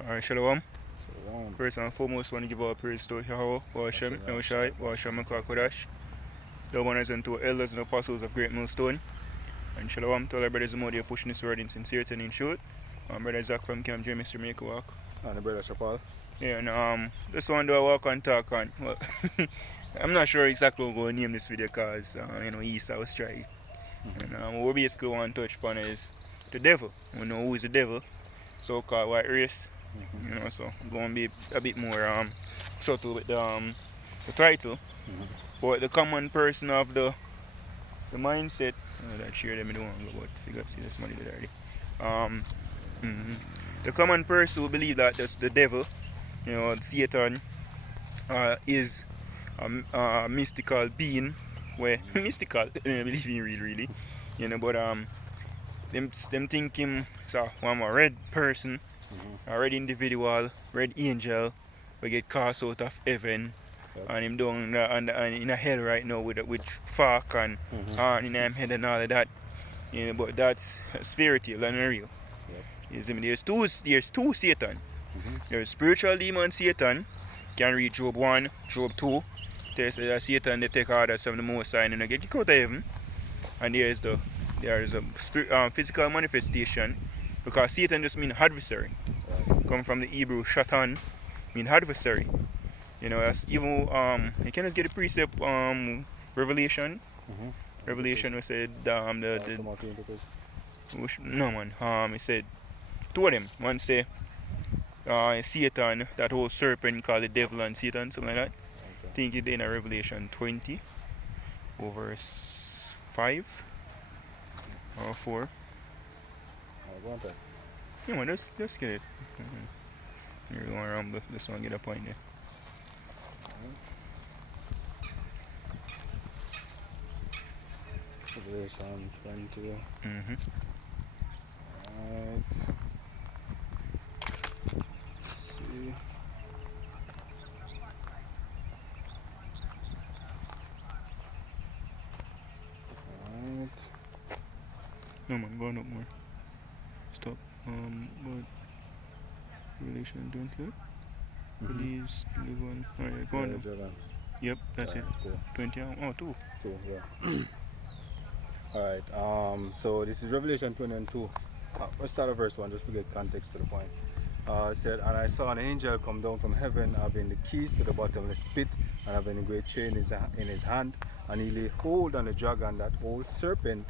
Alright, Shalom. So, First and foremost, want to give all praise to Yahweh, Hashem, Yahushai, Hashem, and Kodash, the honors and two elders and apostles of Great Millstone. And Shalom to all our brothers and more, pushing this word in sincerity and in truth. Brother Zach from Camp James to make a walk. and the brother Shapal. Yeah, and this one do I walk and talk on. Well, I'm not sure exactly what we're going to name this video because, East I was trying. And what we basically want to touch upon is the devil. We know who is the devil, so called white race. So I'm going to be a bit more subtle with the title. But the common person of the mindset, that share them I don't want to go, but figure see this money there already. The common person who believe that the devil, Satan, is a mystical being, where mystical, I believe in real really, but them think him so I'm a red person, a red individual, red angel, we get cast out of heaven, and him down and in a hell right now with fuck and in him head and all of that. But that's fairy tale and real. You see me? There's two Satan. There's spiritual demon Satan, can read Job 1, Job 2. There's Satan they take orders from the Most High and get you out of heaven. And there's a physical manifestation, because Satan just means adversary. Come from the Hebrew shatan, mean adversary. That's even you can just get a precept Revelation. Revelation we said no man. It said two of them. One say Satan, that whole serpent called the devil and Satan, something like that. I think it's in Revelation 20 over 5 or 4. Yeah man, just get it. You're going around, but just want to get a point there. Revelation 20. Alright. See. Alright. No man, going up more. Stop. But Revelation 20. Release 11. Alright, go on now. Yep, that's it. Cool. 20. Oh, 2. Cool, yeah. Alright, so this is Revelation 20 and 2. Let's start at verse 1, just to get context to the point. It said, and I saw an angel come down from heaven, having the keys to the bottomless pit, and having a great chain in his hand, and he laid hold on the dragon, that old serpent,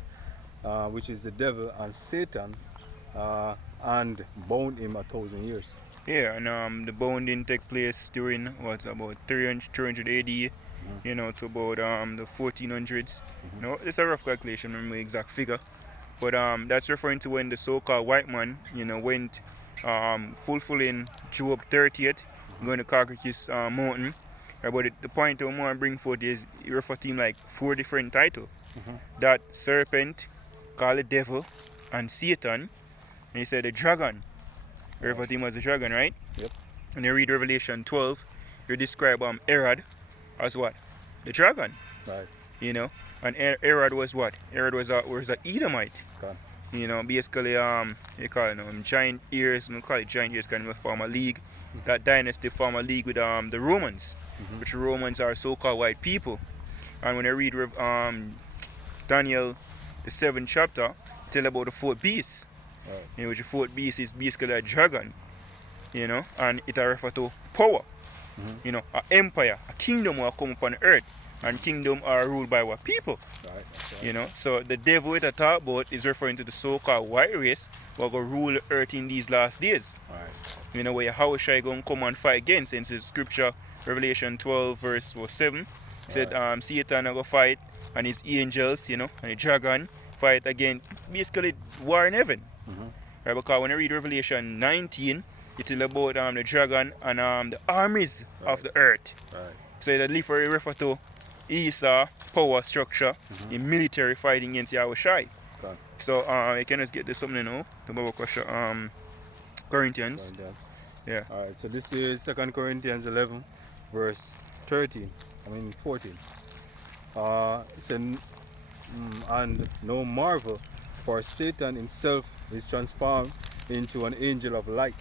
which is the devil and Satan, and bound him 1,000 years. Yeah, and the bonding take place during what's about 300 AD, to about the 1400s. It's a rough calculation, I don't remember the exact figure. But that's referring to when the so-called white man, went fulfilling Job 30th, going to Caucasus Mountain. But the point I want to bring forth is he referred to him like 4 different titles. That serpent, called the devil, and Satan, and he said the dragon. Refer to him as the dragon, right? Yep. And you read Revelation 12, you describe Herod as what? The dragon. Right. And Herod was what? Herod was a Edomite. Okay. Basically you call it giant ears, we call it giant ears because he form a league. That dynasty form a league with the Romans, which the Romans are so-called white people. And when I read Daniel the 7th chapter, tell about the 4th beast. Right. Which the 4th beast is basically a dragon, and it refers to power, an empire, a kingdom will come upon earth, and kingdom are ruled by what people. Right. So the devil it talk about is referring to the so-called white race who are going to rule the earth in these last days. Right. Where Yahushua going to come and fight against, since the scripture Revelation 12 verse 7 said Satan going to fight and his angels, and the dragon fight again, basically war in heaven. Right, because when I read Revelation 19, it's about the dragon and the armies of the earth. Right. So that literally refer to Esau power structure in military fighting against Yahushua. Okay. So you can just get this something now to question Corinthians. Yeah. Alright, so this is 2 Corinthians 11, verse 14. It said, and no marvel, for Satan himself is transformed into an angel of light.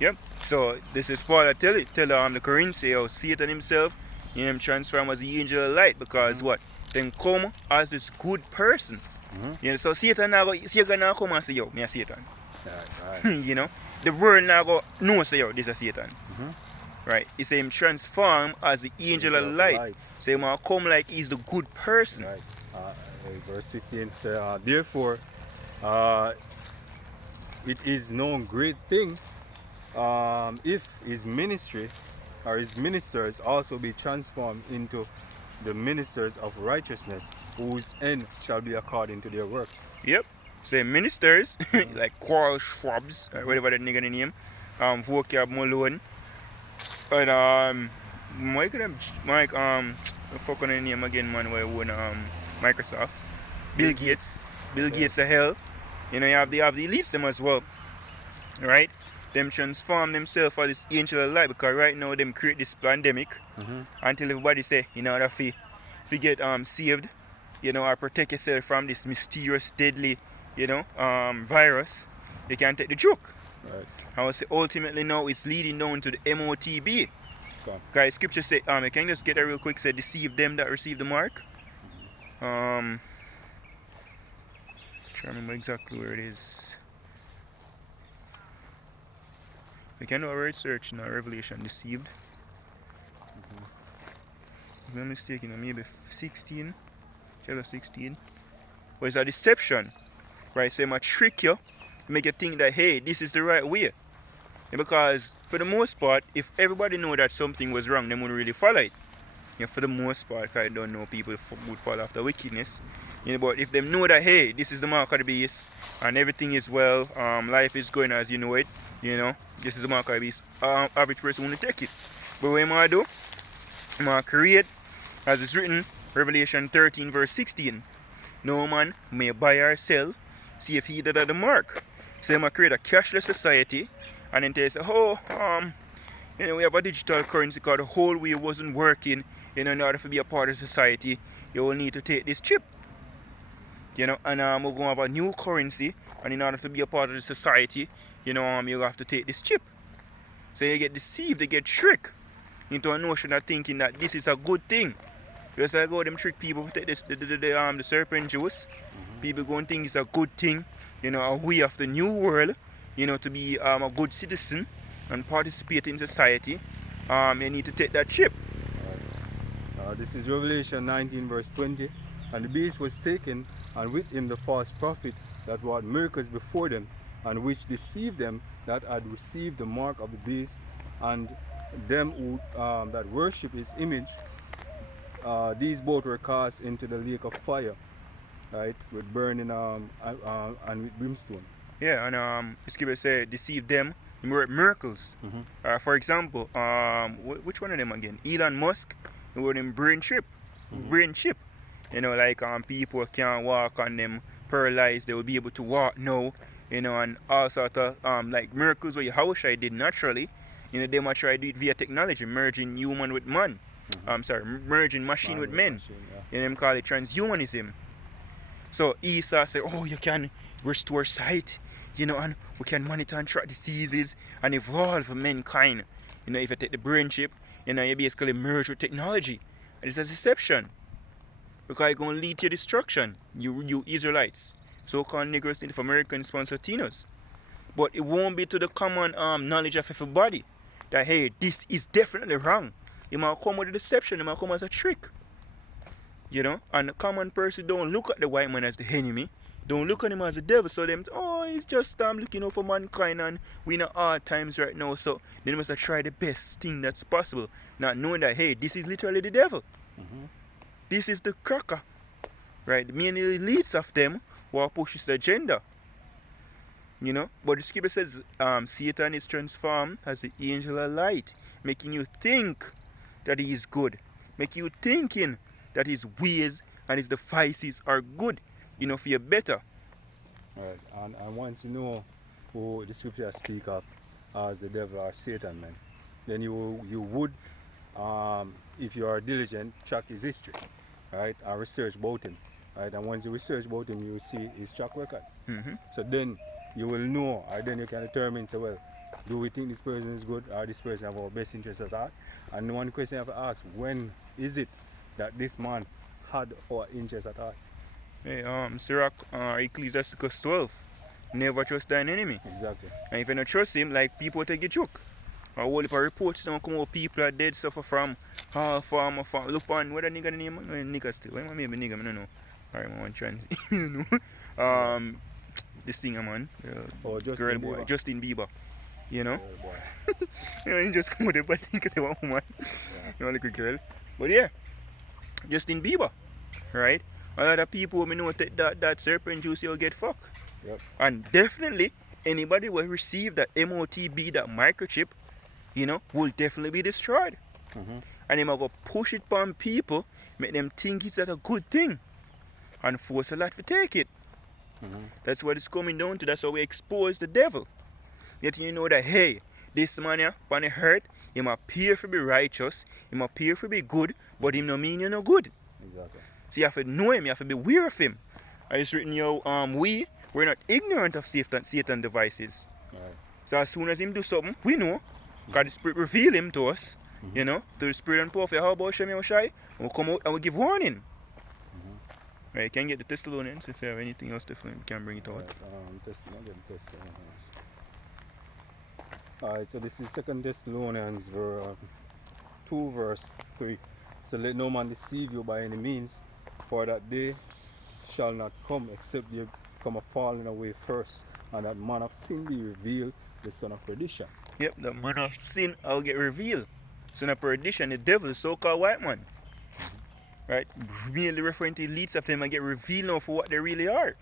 Yep. So this is Paul that tell the Corinthians say how Satan himself, him transform as the angel of light because what? Then come as this good person. You know, so Satan now come and say, yo, me a Satan. Right. You know? The world now go no say yo, this is Satan. Right? He say him transform as the angel of light. So him come like he's the good person. Right. Verse 15 says, therefore, it is no great thing if his ministry or his ministers also be transformed into the ministers of righteousness, whose end shall be according to their works. Yep. Say ministers like Carl Schwabs, or whatever that nigga name, Vocab Malone, and Mike fuck on the name again, man, where won Microsoft, Bill Gates of hell. You know, you have the elites them as well, right? Them transform themselves for this angel of light because right now them create this pandemic until everybody say, in order to get saved, you know, or protect yourself from this mysterious, deadly, you know, virus, they can take the joke. Right. I would say ultimately now it's leading down to the MOTB. Guys, scripture say, I can just get that real quick, say deceive them that receive the mark. Try to remember exactly where it is. We can do a word search now, Revelation deceived. If I'm not mistaken, maybe 16, chapter 16. But it's a deception, right? So it might trick you, make you think that, hey, this is the right way. And because for the most part, if everybody know that something was wrong, they wouldn't really follow it. You know, for the most part, because I don't know people would follow after wickedness. You know, but if they know that, hey, this is the mark of the beast, and everything is well, life is going as you know it, you know, this is the mark of the beast, average person won't take it. But what am I do? I'm going to create, as it's written, Revelation 13 verse 16. No man may buy or sell, see if he that had the mark. So I'm going to create a cashless society, and then they say, oh, you know, we have a digital currency because the whole way wasn't working. You know, in order to be a part of society, you will need to take this chip. You know, and we're going to have a new currency, and in order to be a part of the society, you know, you have to take this chip. So you get deceived, you get tricked into a notion of thinking that this is a good thing. Just like how them trick people to take this, the serpent juice. People go and think it's a good thing, you know, a way of the new world, you know, to be a good citizen and participate in society. You need to take that chip. This is Revelation 19 verse 20. And the beast was taken, and with him the false prophet that wrought miracles before them, and which deceived them that had received the mark of the beast, and them who that worship his image. These both were cast into the lake of fire, right, with burning and with brimstone. Yeah, and the scripture say deceive them, miracles. For example, which one of them again? Elon Musk, who were in brain chip. You know, like people can't walk on them, paralyzed, they will be able to walk now, you know, and all sort of like miracles where Yahushua did naturally. You know, they might try to do it via technology, merging human with man. Merging machine with men. You know, them call it transhumanism. So Esau said, oh, you can restore sight, you know, and we can monitor and track diseases and evolve mankind. You know, if you take the brain chip, you know, you basically merge with technology. And it's a deception. Because it's going to lead to your destruction, you Israelites, so-called Negroes, Native Americans, Sponsortinos. But it won't be to the common knowledge of everybody that, hey, this is definitely wrong. It might come with a deception, it might come as a trick. You know, and the common person don't look at the white man as the enemy, don't look at him as the devil, so them, oh, he's just looking out for mankind and we in hard times right now, so they must try the best thing that's possible, not knowing that, hey, this is literally the devil. This is the cracker, right? The main elites of them who push this agenda, you know. But the scripture says Satan is transformed as the angel of light, making you think that he is good, make you thinking that his ways and his devices are good, you know, for you better. Right, and once you know who the scripture speak of as the devil or Satan, man, then you would, if you are diligent, track his history, right, and research about him, right, and once you research about him, you will see his track record. So then you will know, and then you can determine, say, well, Do we think this person is good or this person have our best interest at heart? And one question I have to ask, when is it that this man had our interest at heart? Hey, Sirach, Ecclesiasticus 12. Never trust thine enemy. Exactly. And if you don't trust him, like people take a joke. Or whole heap of reports don't come out, people are dead, suffer from half farm or farm. Look on, what a nigga name? No, nigga still. Why am I maybe nigga? I don't know. Alright, I want to try and you know. The singer man. Justin Girl boy. Bieber. Justin Bieber. You know? Oh, boy. You know, he just come with it, but think it's a woman. Yeah. You know, like a girl. But yeah, Justin Bieber. Right? A lot of people may know that serpent juice you'll get fucked. Yep. And definitely, anybody will receive that MOTB, that microchip, you know, will definitely be destroyed. Mhm. And they might go push it upon people, make them think it's a good thing, and force a lot to take it. Mhm. That's what it's coming down to. That's how we expose the devil. Yet you know that, hey, this man here, on the hurt, him appear to be righteous, him appear to be good, but him no mean you no good. Exactly. So you have to know him, you have to be aware of him. And it's written, we're not ignorant of Satan devices. Right. So as soon as him do something, we know. Because the Spirit reveal him to us, you know, to the Spirit and power of how about Shemi Oshai, and we'll come out and we'll give warning. Right, you can get the Thessalonians if you have anything else different, you can bring it out. Right. Alright, so this is 2 Thessalonians 2 verse 3. So let no man deceive you by any means, for that day shall not come except there come a falling away first, and that man of sin be revealed, the son of perdition. Yep, the man of sin will get revealed. Son of perdition, the devil, the so-called white man. Right? Really referring to elites of them and get revealed now for what they really are.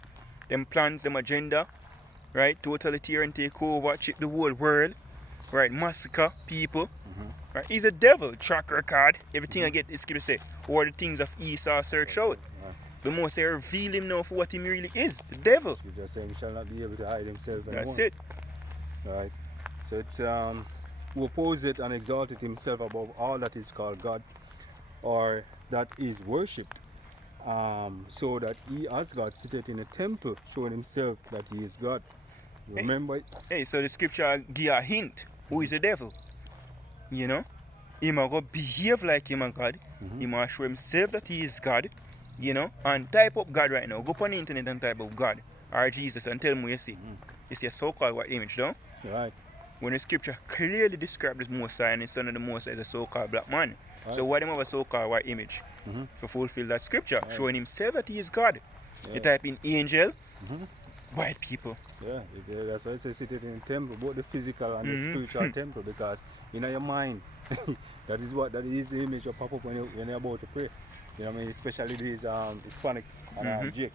Them plans, them agenda, right? Totalitarian takeover, chip the whole world, right? Massacre people. Right? He's a devil, track record, everything I get is going to say. Or the things of Esau search out. The most they reveal him now for what he really is, the devil. You just saying he shall not be able to hide himself anymore. That's it. Right. So it's who opposeth and exalted himself above all that is called God, or that is worshipped, so that he as God sitteth in a temple, showing himself that he is God. Remember it? Hey, so the scripture give a hint. Who is the devil? You know? He might go behave like him a God. He might show himself that he is God. You know? And type up God right now. Go on the internet and type up God or Jesus and tell me what you see. You see a so-called white image, no? Right. When the scripture clearly describes the Messiah and the son of the Messiah as a so-called black man. Right. So why do they have a so-called white image? To fulfill that scripture, Right. showing himself that he is God. Yeah. You type in angel, white people. Yeah, that's why it says seated in the temple, both the physical and the spiritual temple, because in your mind, that is the image that pop up when you're about to pray. You know what I mean? Especially these Hispanics and Jake.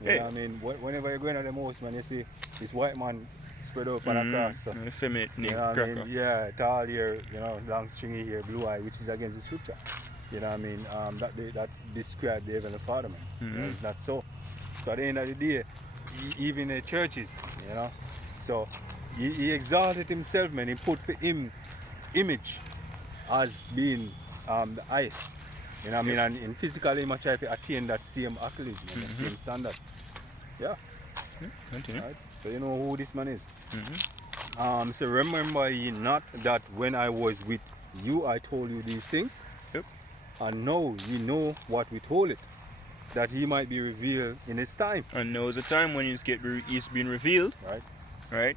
You know what I mean? Whenever you're going to the most, man, you see this white man spread out on a cross. So, Effeminate you name, know what I cracker. mean? Yeah, tall hair, you know, long stringy hair, blue eye, which is against the scripture. You know what I mean? That describe the Heavenly Father, man. You know, it's not so. So at the end of the day, even the churches, you know, so he exalted himself, man. He put for him image as being the highest. You know what I mean? And in physical, he might try to attain that same accolades, man, the same standard. Yeah. Continue. Right? So you know who this man is. So remember ye not that when I was with you, I told you these things? Yep. And now ye know what we told it, that he might be revealed in his time. And there was a time when it's been revealed, Right. right?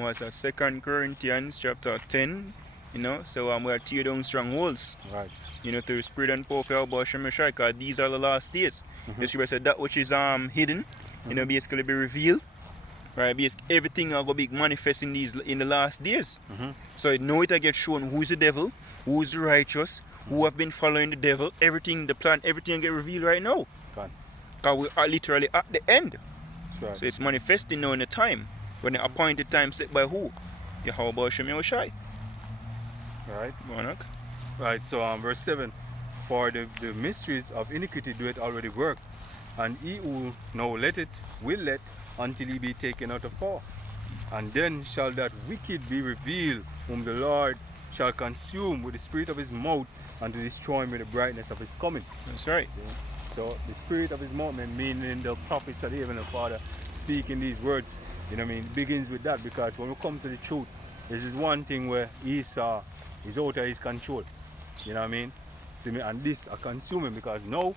What's that? 2 Corinthians chapter 10, you know, so we are tear down strongholds, Right. you know, through the spirit and power of Yahweh Shem Yeshai, because these are the last days. The scripture said that which is hidden, you know, basically be revealed, right? Basically, everything will be manifest in the last days. So you know it will get shown who is the devil, who is the righteous, who have been following the devil, everything, the plan, everything will get revealed right now. Fine. Because we are literally at the end. That's right. So it's manifesting now in the time, when the appointed time set by who? Yahweh Shem Yeshai. Right. Monarch. Right. So verse 7. For the mysteries of iniquity do it already work, and he who now will let until he be taken out of power. And then shall that wicked be revealed, whom the Lord shall consume with the spirit of his mouth, and to destroy him with the brightness of his coming. That's right. So the spirit of his mouth, meaning the prophets of the Heavenly Father speaking these words, you know what I mean, begins with that, because when we come to the truth, this is one thing where he's out of his control. You know what I mean? See me, and this I consume him because now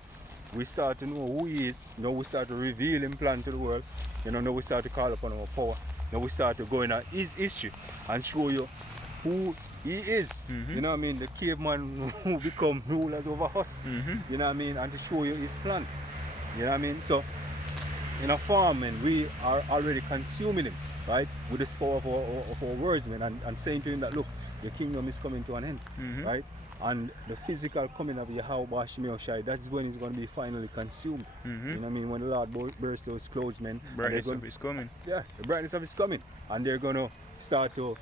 we start to know who he is. Now we start to reveal him plan to the world. You know, now we start to call upon our power. Now we start to go in his history and show you who he is. You know what I mean? The caveman who become rulers over us. You know what I mean? And to show you his plan. You know what I mean? So in a farm, man, we are already consuming him, right? With the power of our words, man, and saying to him that, look, the kingdom is coming to an end, right? And the physical coming of Yahweh Shemel Shai, that's when it's going to be finally consumed. You know what I mean? When the Lord bursts those clothes, man. Brightness of his coming. Yeah, the brightness of his coming. And they're going to start to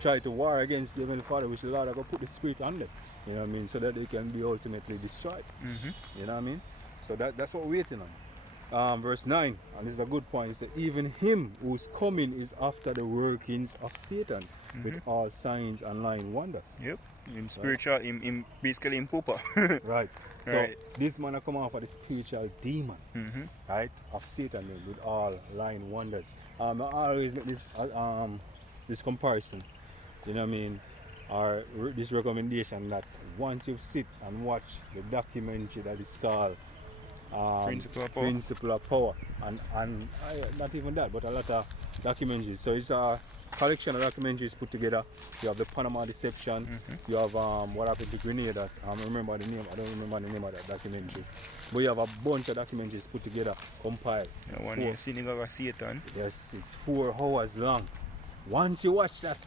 try to war against the Heavenly Father, which the Lord are going to put the Spirit on them. You know what I mean? So that they can be ultimately destroyed. You know what I mean? So that's what we're waiting on. Verse 9, and this is a good point, is that even him whose coming is after the workings of Satan with all signs and lying wonders. Yep. In spiritual, in basically in Pupa. Right. So Right. this man come off of the spiritual demon, right, of Satan with all lying wonders. I always make this comparison, you know what I mean, or this recommendation that once you sit and watch the documentary that is called Principle of Power, and not even that, but a lot of documentaries. So it's a collection of documentaries put together. You have the Panama Deception. You have what happened to Grenada. I don't remember the name of that documentary. But you have a bunch of documentaries put together, compiled. Yeah, one here, Synagogue of Satan. Yes, it's 4 hours long. Once you watch that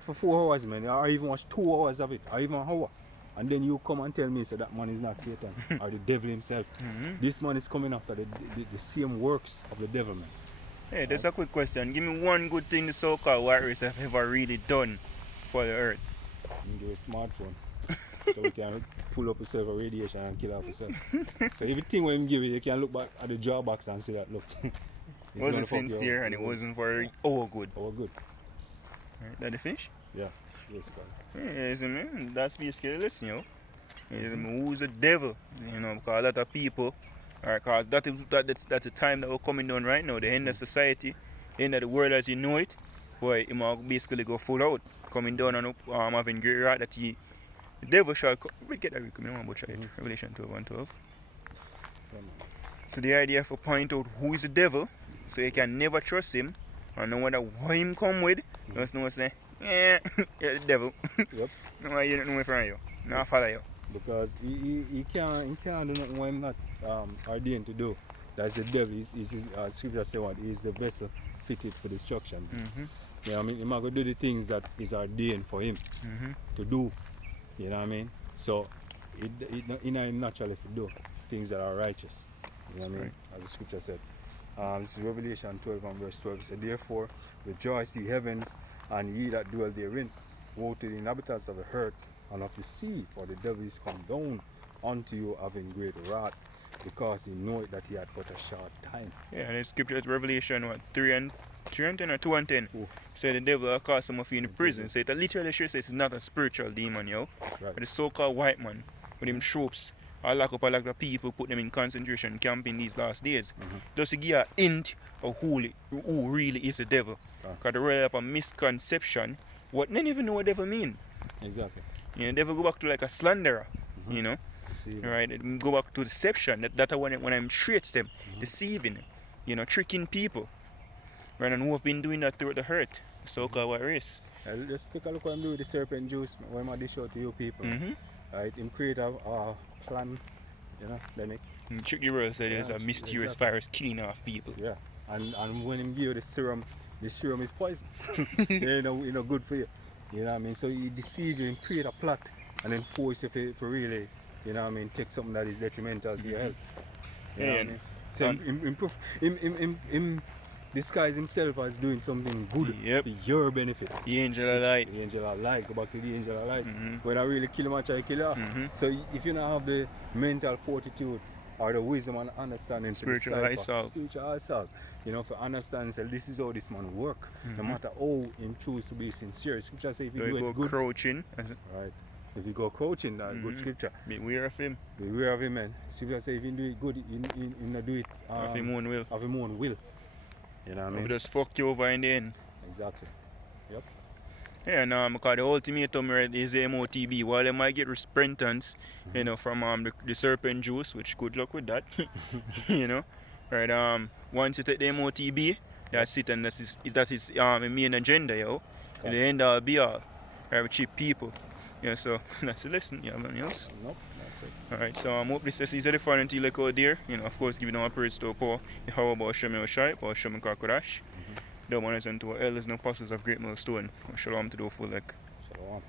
for 4 hours, man, or even watch 2 hours of it, or even an hour. And then you come and tell me so that man is not Satan or the devil himself. This man is coming after the same works of the devil, man. Hey, there's a quick question. Give me one good thing the so-called white race have ever really done for the earth. You give a smartphone so we can full up yourself of radiation and kill off yourself. So everything when you give you can look back at the drawbacks and say that, look, It wasn't sincere and it wasn't for our good. Our good. Right, that the finish? Yeah, basically. Yes, man. That's basically the lesson, you know. Who's the devil? You know, because a lot of people, because that's the time that we're coming down right now, the end of society, the end of the world as you know it, boy, it might basically go full out, coming down and having great wrath that the devil shall come. We get that, we want to try it. Revelation 12:12. So the idea for point out who is the devil, so you can never trust him, and no matter what him come with, just know say, yeah, you're the devil. Yep. No, you don't know me from you. No, I follow you. Because he can't do nothing what him not ordained to do. That's the devil. Scripture say what? He's the vessel fitted for destruction. You know what I mean? He might go do the things that is ordained for him to do. You know what I mean? So it not naturally to do things that are righteous. You know what I mean? As the scripture said. This is Revelation 12 and verse 12. It said, therefore rejoice ye heavens, and ye that dwell therein. Woe to the inhabitants of the earth and of the sea, for the devil is come down unto you having great wrath, because he knoweth that he had but a short time. Yeah, and the scripture is Revelation 3 and 10 or 2 and 10. Say the devil will cast some of you in the prison. So it literally says it's not a spiritual demon, yo. Right. But the so-called white man with them troops, I lock up a lot of people, put them in concentration camp in these last days. Just to give a hint of who really is the devil. Because the world have a misconception what they don't even know what devil mean. Exactly. You know, devil go back to like a slanderer, you know. Deceiving. Right? Go back to deception. That's when I'm traits them, deceiving, you know, tricking people. Right, and who have been doing that throughout the earth, so-called white race. Just take a look what I'm doing with the serpent juice when I dish out to you people. Right? Him create a plan, you know, then it. Trick the world, so there's a mysterious virus killing off people. Yeah. And when him give you the serum is poison. You know, good for you. You know what I mean? So he deceive you and create a plot and then force you to really, you know what I mean, take something that is detrimental to your health. You know what I mean? Him disguise himself as doing something good for your benefit. The angel of light. The angel of light. Go back to the angel of light. When I really kill him, I try to kill you off. So if you don't have the mental fortitude or the wisdom and understanding spiritual assault, you know, for understand, so this is how this man work. No matter how him choose to be sincere. Scripture say if you do it good, crouching. Right. If you go crouching, that's good scripture. Beware of him. Beware of him, man. Scripture say if you do it good, you do it of him own will. Of him own will. You know what I mean? Just fuck you over in the end. Exactly. Yep. Yeah, and because the ultimatum right is the MOTB. While they might get repentance, from the serpent juice, which good luck with that. you know, right? Once you take the MOTB, that's it, and that is the main agenda, yo. Okay. In the end all be all. Right, we cheap people. Yeah, so that's the lesson. Yeah, man, else. Nope, that's it. Alright, so I hope this is the fun until like out there. Of course, giving our praise to Paul. How about Shemi Oshai, about Shemi Kakodash? The one is into elders and apostles of Great Millstone. Shalom to the full like. Shalom.